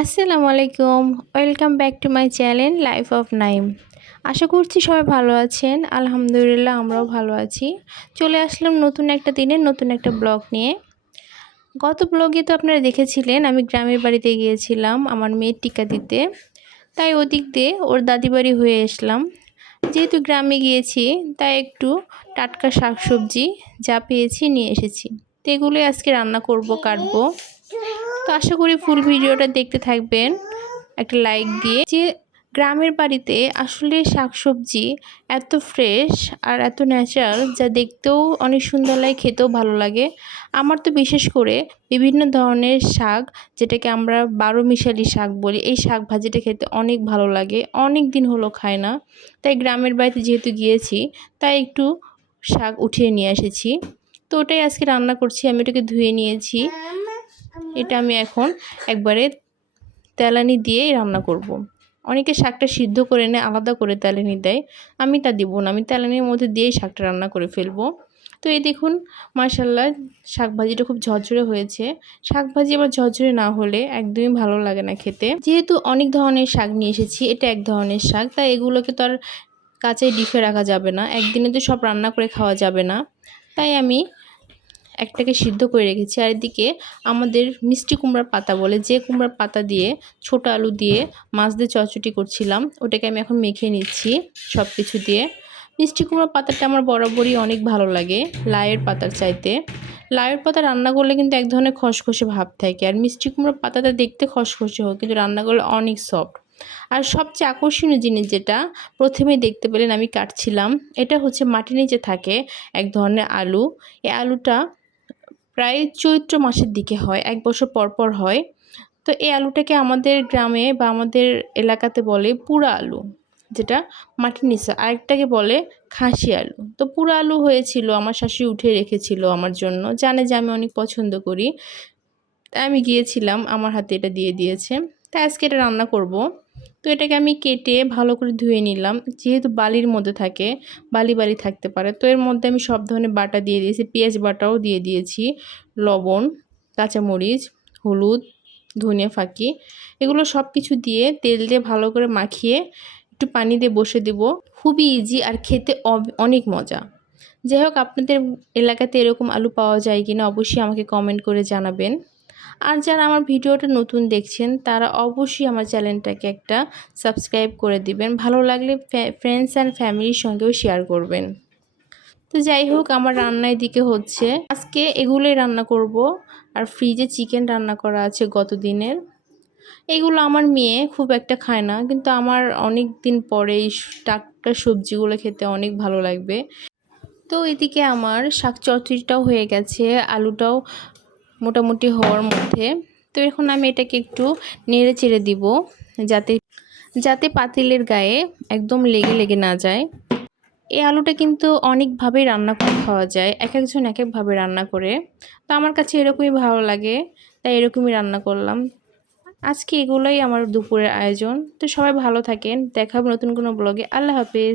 আসসালামু আলাইকুম। Welcome back to my channel life of Naim. আশা করছি সবাই ভালো আছেন। আলহামদুলিল্লাহ আমরাও ভালো আছি। চলে আসলাম নতুন একটা দিনে নতুন একটা ব্লগ নিয়ে। গত ব্লগে তো আপনারা দেখেছিলেন আমি গ্রামের বাড়িতে গিয়েছিলাম আমার মেয়ের টিকা দিতে। তাই ওদিক দিয়ে ওর দাদি বাড়ি হয়ে আসলাম। যেহেতু গ্রামে গিয়েছি তাই একটু টাটকা শাকসবজি যা পেয়েছি নিয়ে এসেছি। তো এগুলোই আজকে রান্না করব, কাটবো। তো আশা করি ফুল ভিডিওটা দেখতে থাকবেন একটা লাইক দিয়ে। যে গ্রামের বাড়িতে আসলে শাকসবজি এত ফ্রেশ আর এত ন্যাচারাল, যা দেখতেও অনেক সুন্দর লাগে, খেতেও ভালো লাগে। আমার তো বিশেষ করে বিভিন্ন ধরনের শাক, যেটাকে আমরা 12 মিশালি শাক বলি, এই শাক ভাজিটা খেতে অনেক ভালো লাগে। অনেক দিন হলো খাই না, তাই গ্রামের বাড়িতে যেহেতু গিয়েছি তাই একটু শাক উঠিয়ে নিয়ে এসেছি। তো ওটাই আজকে রান্না করছি। আমি এটাকে ধুয়ে নিয়েছি। এটা আমি এখন একবারে তেলানি দিয়েই রান্না করব। অনেকে শাকটা সিদ্ধ করে নেয়, আলাদা করে তেলানি দেয়। আমি তা দিব না, আমি তেলানির মধ্যে দিয়েই শাকটা রান্না করে ফেলবো। তো এই দেখুন, মাশাল্লাহ শাক ভাজিটা খুব ঝরঝরে হয়েছে। শাক ভাজি আবার ঝরঝরে না হলে একদমই ভালো লাগে না খেতে। যেহেতু অনেক ধরনের শাক নিয়ে এসেছি, এটা এক ধরনের শাক, তাই এগুলোকে তো আর কাঁচাই ডিপে রাখা যাবে না, একদিনে তো সব রান্না করে খাওয়া যাবে না। তাই আমি একটাকে সিদ্ধ করে রেখেছি। আর এদিকে আমাদের মিষ্টি কুমড়ার পাতা বলে, যে কুমড়ার পাতা দিয়ে ছোট আলু দিয়ে মাছ দিয়ে চচ্চড়ি করছিলাম, ওটাকে আমি এখন মেখে নিচ্ছি সব কিছু দিয়ে। মিষ্টি কুমড়ার পাতাটা আমার বরাবরই অনেক ভালো লাগে লাউয়ের পাতার চাইতে। লাউয়ের পাতা রান্না করলে কিন্তু এক ধরনের খসখসে ভাব থাকে, আর মিষ্টি কুমড়ার পাতাটা দেখতে খসখসে হয় কিন্তু রান্না করলে অনেক সফট। আর সবচেয়ে আকর্ষণীয় জিনিস যেটা প্রথমেই দেখতে পেলেন আমি কাটছিলাম, এটা হচ্ছে মাটির নিচে থাকে এক ধরনের আলু। এই আলুটা প্রায় চৈত্র মাসের দিকে হয়, 1 বছর পর পর হয়। তো এই আলুটাকে আমাদের গ্রামে বা আমাদের এলাকাতে বলে পুরা আলু, যেটা মাটির নিচে। আরেকটাকে বলে খাসি আলু। তো পুরা আলু হয়েছিল, আমার শাশুড়ি উঠে রেখেছিল আমার জন্য, জানে যে আমি অনেক পছন্দ করি। তাই আমি গিয়েছিলাম, আমার হাতে এটা দিয়ে দিয়েছে। তাই আজকে এটা রান্না করব। তো এটাকে আমি কেটে ভালো করে ধুয়ে নিলাম। যেহেতু বালির মধ্যে থাকে, বালি বালি থাকতে পারে, তো এর মধ্যে আমি সব ধরনের বাটা দিয়ে দিয়েছি। পেঁয়াজ বাটাও দিয়ে দিয়েছি, লবণ, কাঁচামরিচ, হলুদ, ধনিয়া ফাঁকি, এগুলো সব কিছু দিয়ে তেল দিয়ে ভালো করে মাখিয়ে একটু পানি দিয়ে বসে দেব। খুবই ইজি আর খেতে অনেক মজা। যাই হোক, আপনাদের এলাকাতে এরকম আলু পাওয়া যায় কিনা অবশ্যই আমাকে কমেন্ট করে জানাবেন। আর যারা আমার ভিডিওটা নতুন দেখছেন তারা অবশ্যই আমার চ্যানেলটাকে একটা সাবস্ক্রাইব করে দিবেন। ভালো লাগলে ফ্রেন্ডস অ্যান্ড ফ্যামিলির সঙ্গেও শেয়ার করবেন। তো যাই হোক, আমার রান্নার দিকে হচ্ছে আজকে এগুলোই রান্না করব। আর ফ্রিজে চিকেন রান্না করা আছে গত দিনের। এগুলো আমার মেয়ে খুব একটা খায় না, কিন্তু আমার অনেক দিন পরে এই টাটকা সবজিগুলো খেতে অনেক ভালো লাগবে। তো এদিকে আমার শাক চচ্চড়িটাও হয়ে গেছে, আলুটাও মোটামুটি হওয়ার মধ্যে। তো এখন আমি এটাকে একটু নেড়ে চেড়ে দিব, যাতে যাতে পাতিলের গায়ে একদম লেগে লেগে না যায়। এই আলুটা কিন্তু অনেকভাবেই রান্না করে খাওয়া যায়, এক একজন এক একভাবে রান্না করে। তো আমার কাছে এরকমই ভালো লাগে, তাই এরকমই রান্না করলাম আজকে। এগুলোই আমার দুপুরের আয়োজন। তো সবাই ভালো থাকেন, দেখা হবে নতুন কোনো ব্লগে। আল্লাহ হাফেজ।